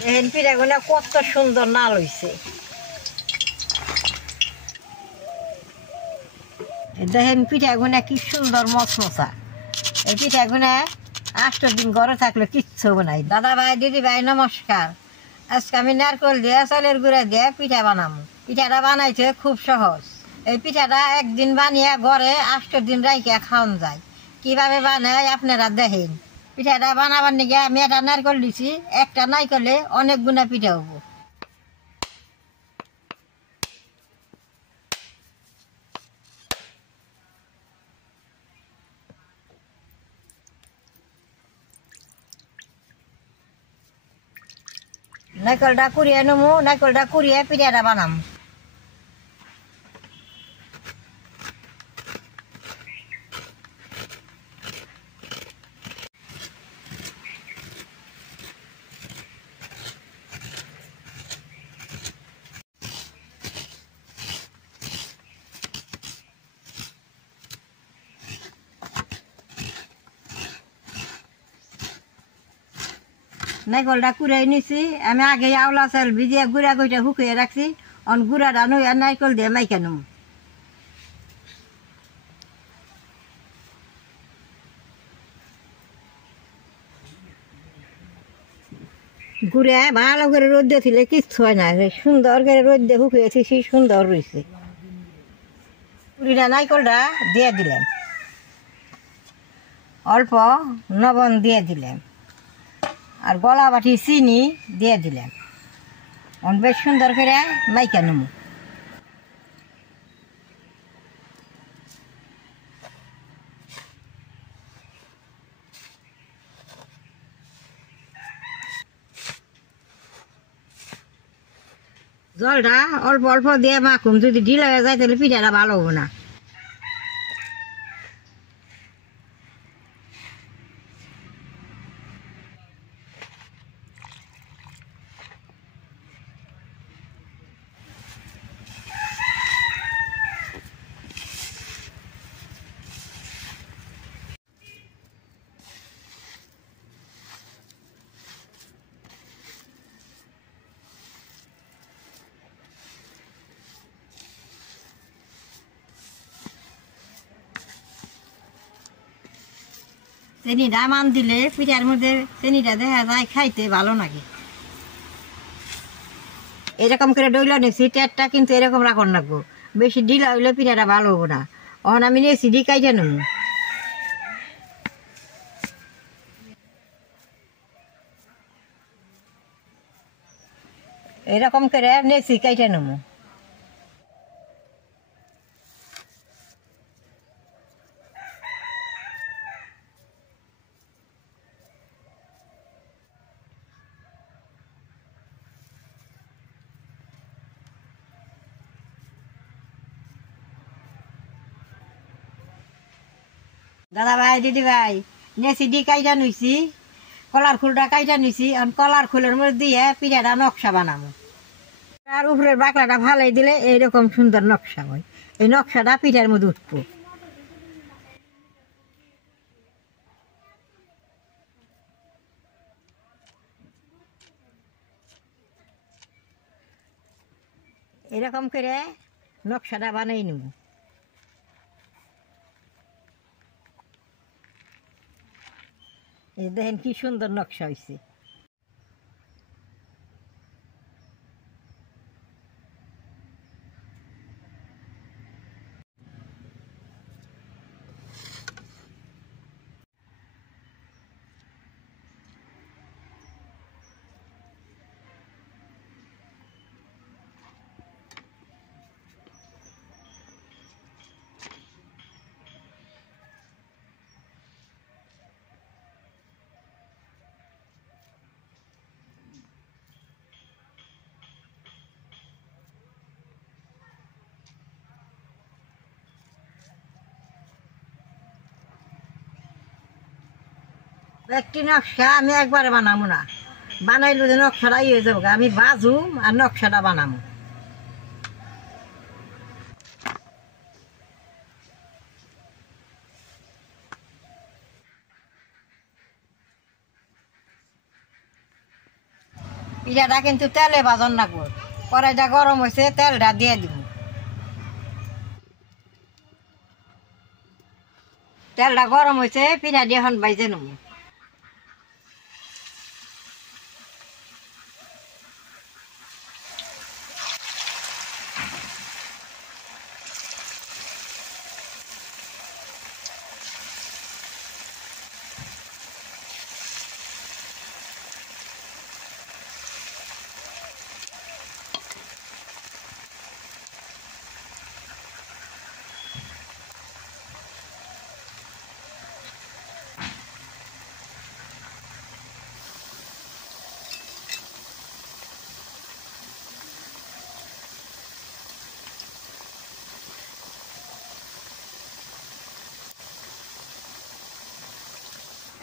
দেখেন পিঠাগুলো কত সুন্দর নাল হইছে। দেখেন পিঠাগুলো কি সুন্দর মচমচা। এই পিঠাগুলো 8 দিন ঘরে থাকলে কিচ্ছু নাই। দাদা ভাই দিদি ভাই নমস্কার। আজকে আমি নারকেল দিয়ে চালের গুঁড়া দিয়ে পিঠা বানাবো। পিঠাটা বানাইতে খুব সহজ। এই পিঠাটা একদিন বানিয়ে ঘরে 8 দিন রাইখে খাওয়ান যায়। কিভাবে বানায় আপনারা দেখেন। পিঠাটা বানাবার নিকে আমি একটা নারকেল দিছি, একটা নারকেলে অনেক গুণা পিঠা হবো। নারকেলটা কুড়িয়ে নেবো, নারকেলটা কুড়িয়ে পিঠাটা বানাবো। নারকেলটা কুড়িয়ে নিছি, আমি আগে আওলা চাল ভিজিয়ে গুঁড়া করে শুকিয়ে রাখছি। অন গুঁড়াটা নই আর নারকেল দিয়ে মাইকা নেব। গুঁড়া ভালো করে রোদ দিলে কিচ্ছু হয় না, সুন্দর করে রোদ দিয়ে শুকিয়েছি, সেই সুন্দর রয়েছে। কুড়িটা নারকেলটা দিয়ে দিলাম, অল্প লবণ দিয়ে দিলাম, আর গলা বাটি চিনি দিয়ে দিলাম। বেশ সুন্দর করে মাইকা নেব। জলটা অল্প অল্প দিয়ে মাখুম, যদি ঢিলা হয়ে যায় তাহলে পিঠাটা ভালো হবে না। চিনিটা মান দিলে পিঠার মধ্যে চিনিটা দেখা যায় খাইতে ভালো লাগে। এরকম করে ডইলা নিয়েছি, টেটটা কিন্তু এরকম রাখন রাখবো, বেশি ঢিলা হইলে পিঠাটা ভালো হবো না। এখন আমি নিয়েছি ডি কাইটা নেব। এরকম করে নিয়েছি কাইটা নেব। দাদা ভাই দিদি ভাই নেছি ডি কাইটা নিছি, কলার ফুলটা কাইটা নিছি। কলার ফুলের মধ্যে দিয়ে পিঠাটা নকশা বানাবো। আর উপরের বাকলাটা ভালাই দিলে এইরকম সুন্দর নকশা হয়। এই নকশাটা পিঠার মধ্যে উঠবো। এরকম করে নকশাটা বানাই নেব। এই দেখেন কি সুন্দর নকশা হয়েছে। একটি নকশা আমি একবারে বানাবো না, বানাইলে যে নকশাটা ইয়ে যাবো, আমি বাজুম আর নকশাটা বানাবো। পিঠাটা কিন্তু তেলে ভাজন রাখবো। কড়াইটা গরম হয়েছে, তেলটা দিয়ে দিব। তেলটা গরম হয়েছে, পিঠা দিয়ে এখন বাইজে নেব।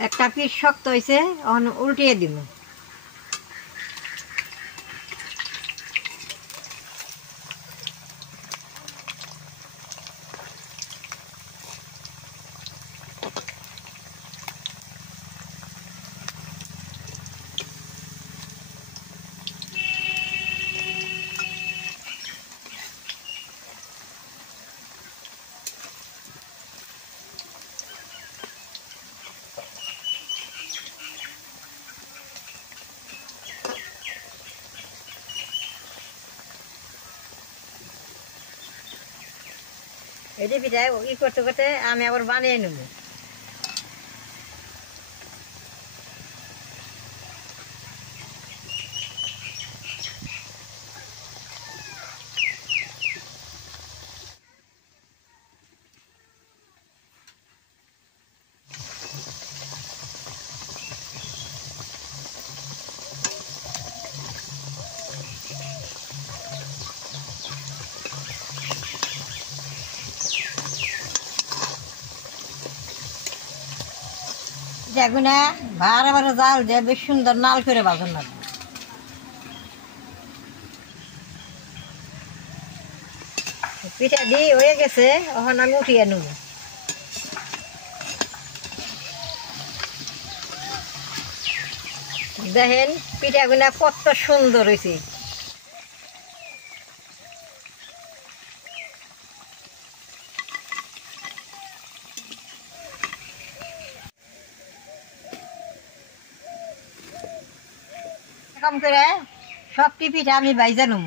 একটা পিঠ শক্ত হয়েছে, এখন উল্টিয়ে দিব। এই যে পিঠা করতে করতে আমি আবার বানিয়ে নেব। পিঠাগুনা ভাড়া ভাড়া জাল দিয়ে বেশ সুন্দর নাল করে ভাজন লাগবে। পিঠা দিয়ে হয়ে গেছে, এখন আমি উঠিয়ে নেব। দেখেন পিঠাগুনা কত সুন্দর হয়েছে। এরকম করে সবটি পিঠা আমি বাইজা নেব।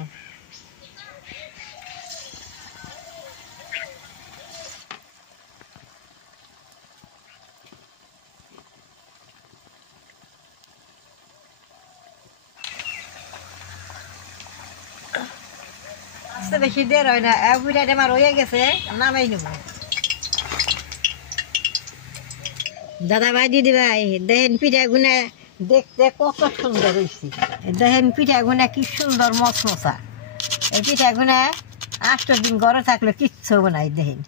আস্তে বেশি দের হয় না, এক পিঠাটা আমার হয়ে গেছে, নামাই নেব। দাদা ভাই দিদি ভাই দেখেন পিঠাগুনা দেখতে কত সুন্দর হয়েছে। দেখেন পিঠাগুনা কি সুন্দর মশমশা। এই পিঠাগুনা 8 দিন ঘরে থাকলে কিচ্ছু হবে না। দেখেন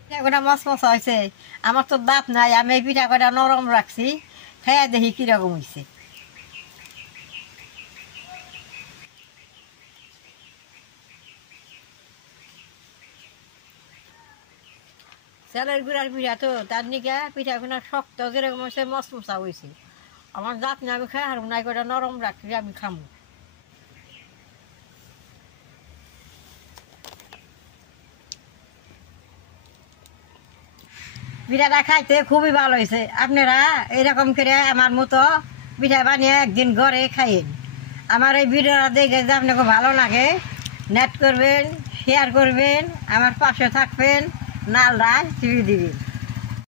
পিঠাগুনা মশমশা হয়েছে। আমার তো দাঁত নাই, আমি এই পিঠাগুনা নরম রাখছি, খেয়ে দেখি কিরকম হয়েছে। চালের গুঁড়ার পিঠা তো তার নিকে পিঠাগুনা শক্ত যেরকম হয়েছে মশমশা হয়েছে। আমার দাঁত না, আমি খাই আর নাই করে নরম রাখলে আমি খামো। পিঠাটা খাইতে খুবই ভালো হয়েছে। আপনারা এরকম করে আমার মতো পিঠা বানিয়ে একদিন ঘরে খাইয়েন। আমার এই ভিডিওটা দেখে যদি আপনাকে ভালো লাগে, নেট করবেন, শেয়ার করবেন, আমার পাশে থাকবেন, নালটা চিবিয়ে দিবেন।